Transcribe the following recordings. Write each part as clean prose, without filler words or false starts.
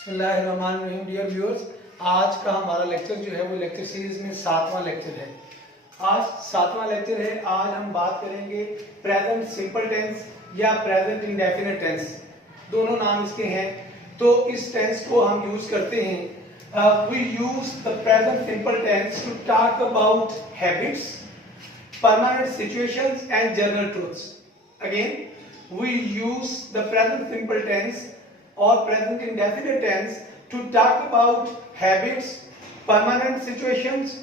बिस्मिल्लाहिर्रहमानिर्रहीम। Dear viewers, आज का हमारा लेक्चर जो है वो लेक्चर सीरीज में 7वां लेक्चर है। आज 7वां लेक्चर है। आज हम बात करेंगे प्रेजेंट सिंपल टेंस या प्रेजेंट इंडेफिनिट टेंस, दोनों नाम इसके हैं। तो इस टेंस को हम यूज करते हैं। We use the present simple tense to talk about habits, permanent situations and general truths. Again, we use the present simple tense or present indefinite tense to talk about habits, permanent situations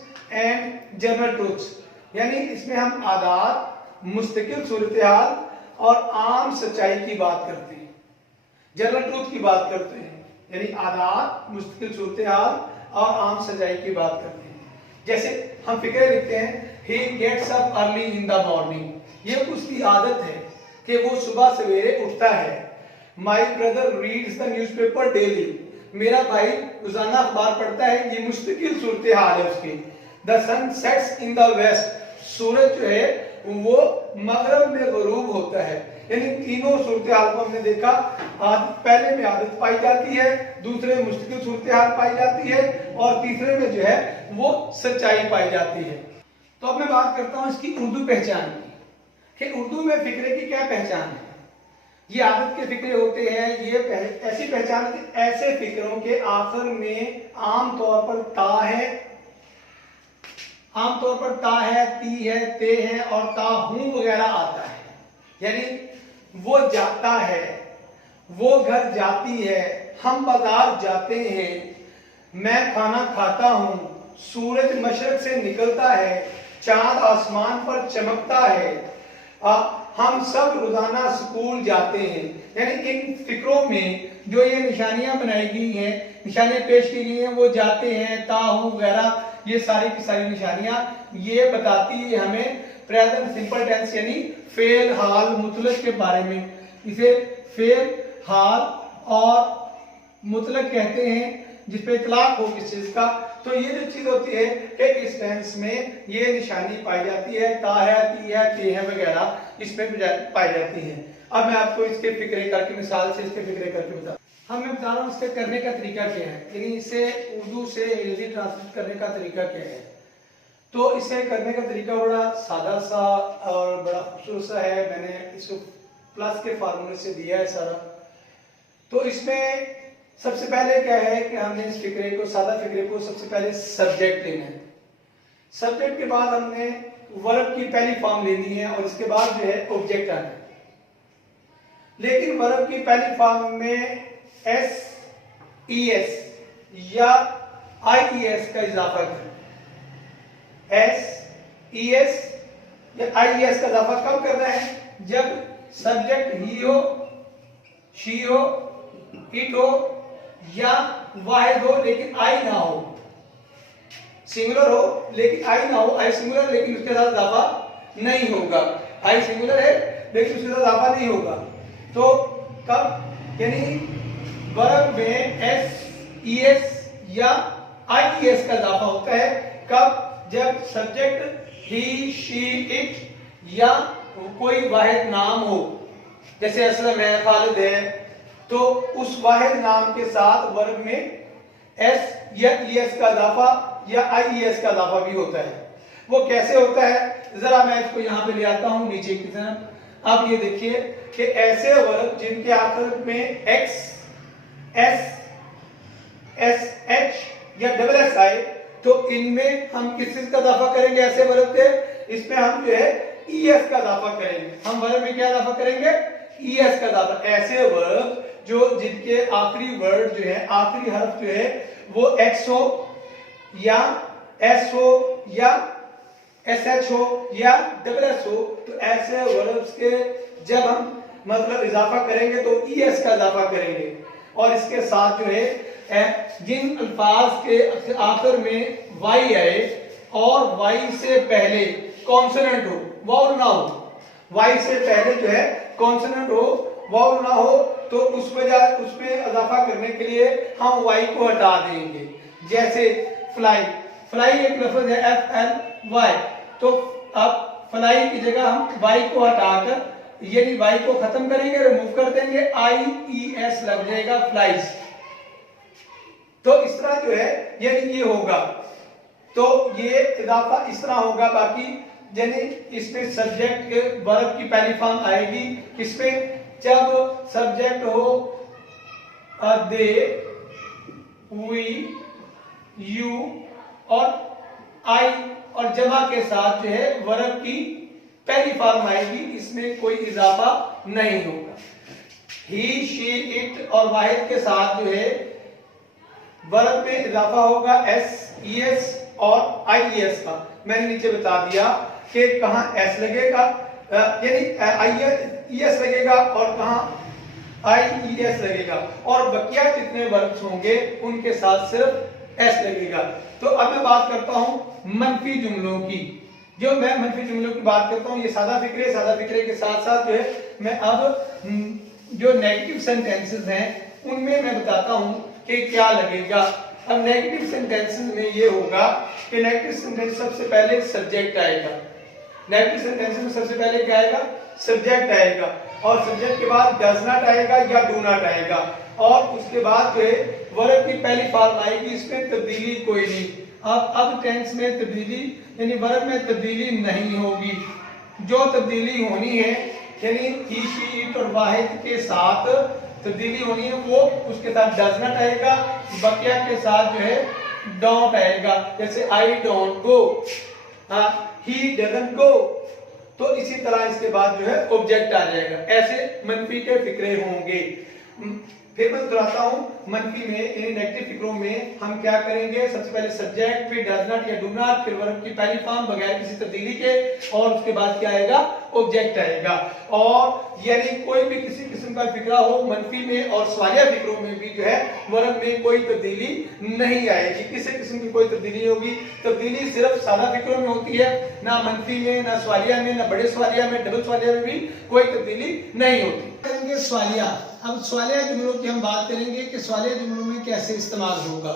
and general truths. यानी इसमें हम आदात, मुस्तकिल सूरत-ए-हाल और आम सच्चाई की बात करते हैं, जनरल ट्रूथ की बात करते हैं। यानी आदात, मुस्तकिल सूरत-ए-हाल और आम सच्चाई की बात करते हैं। जैसे हम फिक्रे लिखते हैं, he gets up early in the morning, ये उसकी आदत है कि वो सुबह सवेरे उठता है। My brother reads the newspaper daily, मेरा भाई रोजाना अखबार पढ़ता है। ये मुस्तकिल सूरत हाल है उसकी। The sun sets in the west, सूरज जो है वो मगरब में गुरूब होता है। यानी तीनों सूरत हाल को हमने देखा। पहले में आदत पाई जाती है, दूसरे में मुस्तकिल सूरत हाल पाई जाती है और तीसरे में जो है वो सच्चाई पाई जाती है। तो अब मैं बात करता हूं इसकी उर्दू पहचान की कि उर्दू में फिक्रे की क्या पहचान है। ये आदत के फिक्रे होते हैं। ये ऐसी पहचान है कि ऐसे फिक्रों के आखिर में आमतौर पर ता है, आमतौर पर ता है, ती है, ते है और ता हूं वगैरह आता है। यानी वो जाता है, वो घर जाती है, हम बाजार जाते हैं, मैं खाना खाता हूं, सूरज मशरक से निकलता है, चांद आसमान पर चमकता है, हम सब रोजाना स्कूल जाते हैं। यानी इन फिक्रों में जो ये निशानियां बनाई गई हैं, निशानियां पेश की गई हैं, वो जाते हैं, ता हूं वगैरह, ये सारी की सारी निशानियां ये बताती है हमें प्रेजेंट सिंपल टेंस यानी फेल, हाल, मुतलक के बारे में। इसे फेल, हाल और मुतलक कहते हैं जिस पे इतलाक हो किस चीज का। तो ये जो चीज होती है कि इस टेंस में ये निशानी पाई जाती है, ता है, ती है, ते है वगैरह इसमें पाई जाती है। अब मैं आपको इसके फिक्रे करके मिसाल से इसके फिक्रे करके बता मैं बता रहा हूँ इसके करने का तरीका क्या है, यानी इसे उर्दू से अंग्रेजी ट्रांसलेट करने का तरीका क्या है। तो इसे करने का तरीका बड़ा सादा सा और बड़ा खूबसूरत सा है। मैंने इसको प्लस के फार्मूले से दिया है सारा। तो इसमें सबसे पहले क्या है कि हमने इस फिक्रे को, सादा फिक्रे को सबसे पहले सब्जेक्ट लेना है। सब्जेक्ट के बाद हमने वर्ब की पहली फॉर्म लेनी है और इसके बाद जो है ऑब्जेक्ट आना है। लेकिन वर्ब की पहली फॉर्म में एस ई एस या आई ई एस का इजाफा करें। एस ई एस या आई ई एस का इजाफा कब करना है? जब सब्जेक्ट ही हो, शी हो, इट हो या वाहिद हो लेकिन आई ना हो, सिंगुलर हो लेकिन आई ना हो, आई सिंगुलर लेकिन उसके साथ इजाफा नहीं होगा, आई सिंगुलर है लेकिन उसके साथ इजाफा नहीं होगा। तो कब? यानी वर्ब में एस ई एस या आई ई एस का इजाफा होता है। कब? जब सब्जेक्ट ही, शी, इट या कोई वाहिद नाम हो, जैसे असलम है, खालिद है, तो उस वाहिद नाम के साथ वर्ब में एस या ई एस का इजाफा या आई ई एस का इजाफा भी होता है। वो कैसे होता है? जरा मैं इसको यहाँ पे ले आता हूँ नीचे की तरफ। अब ये देखिए कि ऐसे वर्ब जिनके आखिर में एक्स, एस, एस एच या डबल एस आए, तो इनमें हम किस चीज का इजाफा करेंगे? ऐसे वर्ब के इसमें हम जो है ई एस का इजाफा करेंगे। हम वर्ब में क्या इजाफा करेंगे? ई एस का इजाफा। ऐसे वर्ब जो जिनके आखिरी वर्ड जो है, आखिरी हर्फ जो है वो एक्स हो या एस हो या एस एच हो या डबल एस हो, तो ऐसे वर्ब्स के जब हम मतलब इजाफा करेंगे तो ई एस का इजाफा करेंगे। और इसके साथ जो है जिन अल्फाज के आखिर में वाई आए और वाई से पहले कॉन्सोनेंट हो, वाउल ना हो, वाई से पहले जो है कॉन्सोनेंट हो, वाउल ना हो, तो उस बजाय उसमें इजाफा करने के लिए हम वाई को हटा देंगे। जैसे फ्लाई, फ्लाई एक लफ्ज है एफ एल वाई, तो अब फ्लाई की जगह हम वाई को हटाकर यानी वाई को खत्म करेंगे, रिमूव कर देंगे, आई ई एस लग जाएगा फ्लाइज। तो इस तरह जो है यानी ये होगा, तो ये इजाफा इस तरह होगा। बाकी यानी इसमें सब्जेक्ट के वर्ब की पहली फॉर्म आएगी किसमें, जब सब्जेक्ट हो दे, वी, यू और आई, और जमा के साथ जो है वर्ब की पहली फॉर्म आएगी, इसमें कोई इजाफा नहीं होगा। ही, शी, इट और वाहिद के साथ जो है वर्ब में इजाफा होगा एस, ईएस और आईएस का। मैंने नीचे बता दिया कि कहां एस लगेगा यानी ईएस लगेगा और कहां आईईएस लगेगा, और बकिया जितने वर्ब्स होंगे उनके साथ सिर्फ एस लगेगा। तो अब मैं बात करता हूं मनफी जुमलों की। जो मैं मनफी जुमलों की बात करता हूं, ये सादा फिक्रे के साथ साथ जो है मैं अब जो नेगेटिव सेंटेंसेस हैं उनमें मैं बताता हूं कि क्या लगेगा। अब नेगेटिव सेंटेंसेस में ये होगा कि नेगेटिव सेंटेंस सबसे पहले सब्जेक्ट आएगा। नेगेटिव सेंटेंसेस में सबसे पहले क्या आएगा, सब्जेक्ट आएगा, और सब्जेक्ट के बाद डज नॉट आएगा या डू नॉट आएगा, और उसके बाद जो है वर्ब की पहली फॉर्म आएगी, इसमें तब्दीली कोई नहीं। अब टेंस में तब्दीली यानी वर्ब में तब्दीली नहीं होगी। जो तब्दीली होनी है यानी ही, शी, इट और वाहिद के साथ तब्दीली होनी है, वो उसके साथ डज नॉट आएगा, बकिया के साथ जो है डोंट आएगा। जैसे I don't go, he doesn't go, तो इसी तरह इसके बाद जो है ऑब्जेक्ट आ जाएगा। ऐसे मनफी के फिक्रे होंगे। फिर मैं दोहराता हूं, मनफी में यानी नेगेटिव फिक्रों में हम क्या करेंगे, सबसे पहले सब्जेक्ट, फिर डज नॉट या डू नॉट, फिर वर्ब की पहली फॉर्म बगैर किसी तब्दीली के, और उसके बाद क्या आएगा, ऑब्जेक्ट आएगा। और यानी कोई भी किसी किस्म का फिक्रा हो मनफी में और सवालिया फिक्रों में भी जो है वर्ब में कोई तब्दीली नहीं आएगी, किसी किस्म की कोई तब्दीली नहीं होगी। तब्दीली सिर्फ सादा फिक्रों में होती है, ना मनफी में, ना सवालिया में, ना बड़े सवालिया में, डबल सवालिया में भी कोई तब्दीली नहीं होती। करेंगे सवालिया। अब सवालिया जुमलों की हम बात करेंगे कि सवालिया जुमलों में कैसे इस्तेमाल होगा।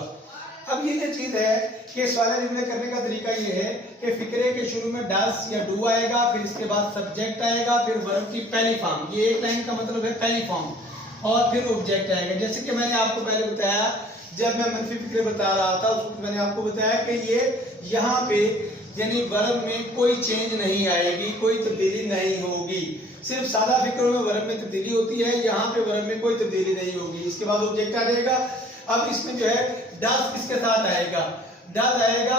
अब ये जो चीज है कि सवालिया जुमले करने का तरीका ये है कि फिक्रे के शुरू में डस या डू आएगा, फिर इसके बाद सब्जेक्ट आएगा, फिर वर्ब की पहली फॉर्म, ये एक लाइन का मतलब है पहली फॉर्म, और फिर ऑब्जेक्ट आएगा। जैसे कि मैंने आपको पहले बताया, जब मैं मनफी फिक्रे बता रहा था उस वक्त मैंने आपको बताया कि ये यहाँ पे यानी वर्ब में कोई चेंज नहीं आएगी, कोई तब्दीली नहीं होगी। सिर्फ सादा फिक्रों में वर्ब में तब्दीली होती है, यहाँ पे वर्ब में कोई तब्दीली नहीं होगी। इसके बाद ऑब्जेक्ट आ जाएगा। अब इसमें जो है डज किसके साथ आएगा, डज आएगा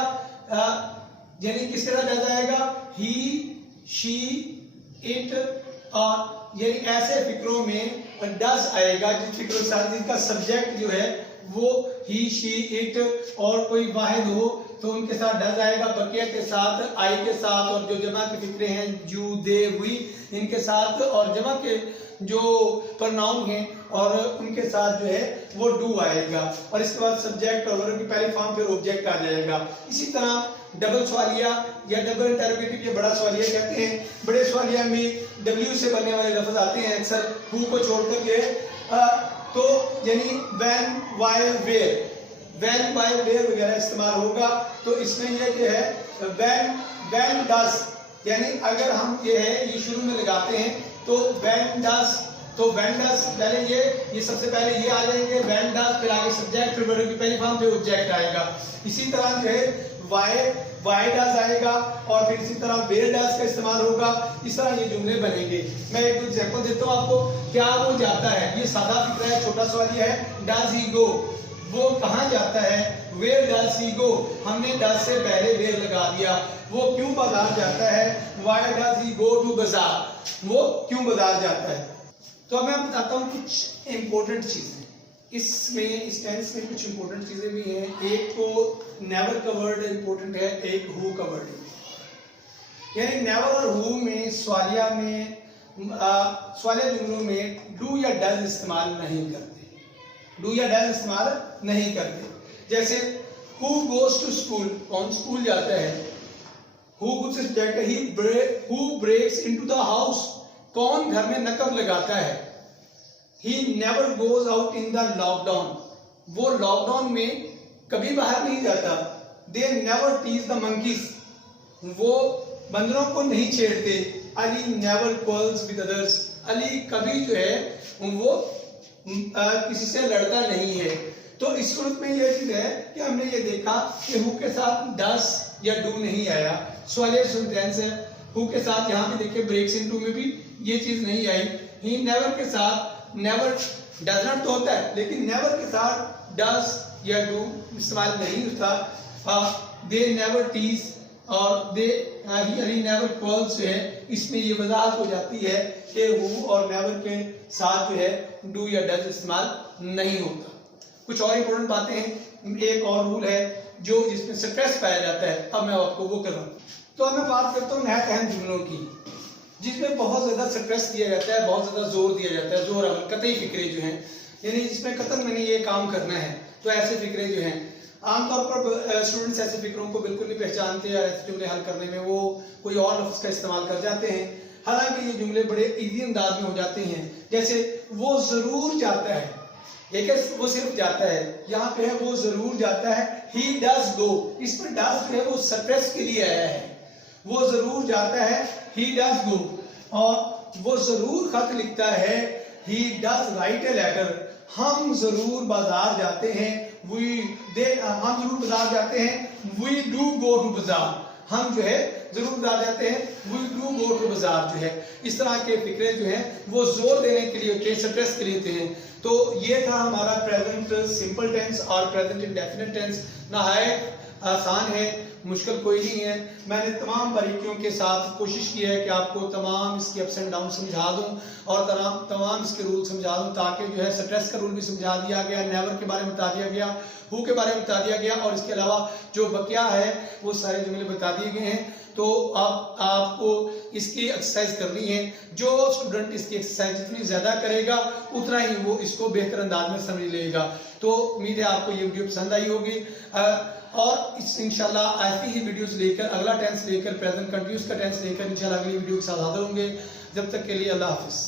यानी किसके साथ डज आएगा, ही, शी, इट, और यानी ऐसे फिक्रों में डज आएगा जिस फिक्रों के साथ जिनका सब्जेक्ट जो है वो ही, शी, इट और कोई वाहिद हो तो उनके साथ डज आएगा, बकिया के साथ, आई के साथ, और जो जमा के फिक्रे हैं यू, दे, वी, इनके साथ, और जमा के जो प्रोनाउन हैं और उनके साथ जो है वो डू आएगा, और इसके बाद सब्जेक्ट और वर्ब की पहली फॉर्म, फिर ऑब्जेक्ट आ जाएगा। इसी तरह डबल सवालिया या डबल इंटरोगेटिव या बड़ा सवालिया कहते हैं। बड़े सवालिया में डब्ल्यू से बनने वाले लफ्ज आते हैं अक्सर हु को छोड़ करके, तो यानी when, why, where, when, why, where वगैरह इस्तेमाल होगा। तो इसमें ये जो है व्हेन डज, यानी अगर हम ये है ये शुरू में लगाते हैं तो व्हेन डज, तो व्हेन डज पहले ये सबसे पहले ये आ जाएंगे, व्हेन डज, फिर आगे सब्जेक्ट, फिर वर्ब की पहली फॉर्म, फिर ऑब्जेक्ट आएगा। इसी तरह जो है व्हाई डज आएगा, और फिर इसी तरह वेयर डज का इस्तेमाल होगा। इस तरह ये जुमले बनेंगे। मैं एक एग्जांपल देता हूं आपको, क्या वो जाता है, ये सादा फिक्रा है, छोटा सवाल ये है, डज ही गो, वो कहां जाता है, वेयर डज ही गो, हमने डज से पहले वेयर लगा दिया। वो क्यों बाजार जाता है, why does he go to बाजार, वो क्यों बाजार जाता है। तो अब मैं बताता हूं कुछ इंपॉर्टेंट चीजें इसमें, इस टेंस में कुछ इंपॉर्टेंट चीजें भी हैं। एक तो नेवर का वर्ड इंपॉर्टेंट है, एक हु का वर्ड है। यानी नेवर और हु में सवालिया जुमलों में डू या डज इस्तेमाल नहीं करते, डू या डज इस्तेमाल नहीं करते। जैसे हु गोज टू स्कूल, कौन स्कूल जाता है, हु कुछ सब्जेक्ट है, who breaks into the house, कौन घर में नकब लगाता है। He never goes out in the lockdown, वो लॉकडाउन में कभी बाहर नहीं जाता। They never tease the monkeys, वो बंदरों को नहीं छेड़ते। Ali never quarrels with others, Ali कभी जो है वो किसी से लड़ता नहीं है। तो इसको सूरत में यह चीज है कि हमने ये देखा कि हु के साथ डस या डू नहीं आया, सवालिया सेंटेंस है। हु के साथ यहाँ पे देखिए ब्रेक्स इनटू में भी ये चीज नहीं आई। ही नेवर के साथ नेवर डज नॉट तो होता है, लेकिन नेवर के साथ डस या डू इस्तेमाल नहीं होता। दे नेवर टीज और दे ही नेवर क्वार्रल्स जो है, इसमें ये वजाहत हो जाती है कि हु और नेवर के साथ जो है डू या डज इस्तेमाल नहीं होता। कुछ और इंपॉर्टेंट बातें हैं। एक और रूल है जो जिसमें स्ट्रेस पाया जाता है, अब मैं आपको वो कर रहा हूँ। तो अब मैं बात करता हूँ नहायत अहम जुमलों की जिसमें बहुत ज्यादा स्ट्रेस दिया जाता है, बहुत ज्यादा जोर दिया जाता है, जोर अमल कतई फिक्रे जो हैं, यानी जिसमें कतई मैंने ये काम करना है। तो ऐसे फिक्रे जो हैं आमतौर पर स्टूडेंट्स ऐसे फिक्रों को बिल्कुल नहीं पहचानते या ऐसे जुमले हल करने में वो कोई और लफ्ज का इस्तेमाल कर जाते हैं। हालांकि ये जुमले बड़े इजी अंदाज में हो जाते हैं। जैसे वो जरूर जाता है, एक वो सिर्फ जाता है, यहाँ पे है वो जरूर जाता है। ही डज गो, इस पर डज जो है वो स्ट्रेस के लिए आया है। वो जरूर जाता है, ही डज गो। और वो जरूर खत लिखता है, he does write a letter. हम जरूर बाजार जाते हैं, हम जरूर बाजार जाते हैं। वी डू गो टू बाजार, हम जो है जरूर बाजार जाते हैं। वी डू गो टू बाजार जो है, इस तरह के फिक्रे जो हैं वो जोर देने के लिए होते हैं, स्ट्रेस के लिए होते हैं। तो ये था हमारा प्रेजेंट सिंपल टेंस और प्रेजेंट इंडेफिनिट टेंस। नहायत आसान है, मुश्किल कोई नहीं है। मैंने तमाम बारीकियों के साथ कोशिश की है कि आपको तमाम इसके अप्स एंड डाउन समझा दूं और तमाम इसके रूल समझा दूं, ताकि जो है स्ट्रेस का रूल भी समझा दिया गया, नेवर के बारे में बता दिया गया, हु के बारे में बता दिया गया, और इसके अलावा जो बकिया है वो सारे जुमले बता दिए गए हैं। तो अब आपको इसकी एक्सरसाइज करनी है। जो स्टूडेंट इसकी एक्सरसाइज जितनी ज्यादा करेगा उतना ही वो इसको बेहतर अंदाज में समझ लेगा। तो उम्मीद है आपको ये वीडियो पसंद आई होगी और इंशाल्लाह ऐसी ही वीडियोस लेकर, अगला टेंस लेकर, प्रेजेंट कंटिन्यूस का टेंस लेकर इंशाल्लाह अगली वीडियो के साथ हाजिर होंगे। जब तक के लिए अल्लाह हाफिज।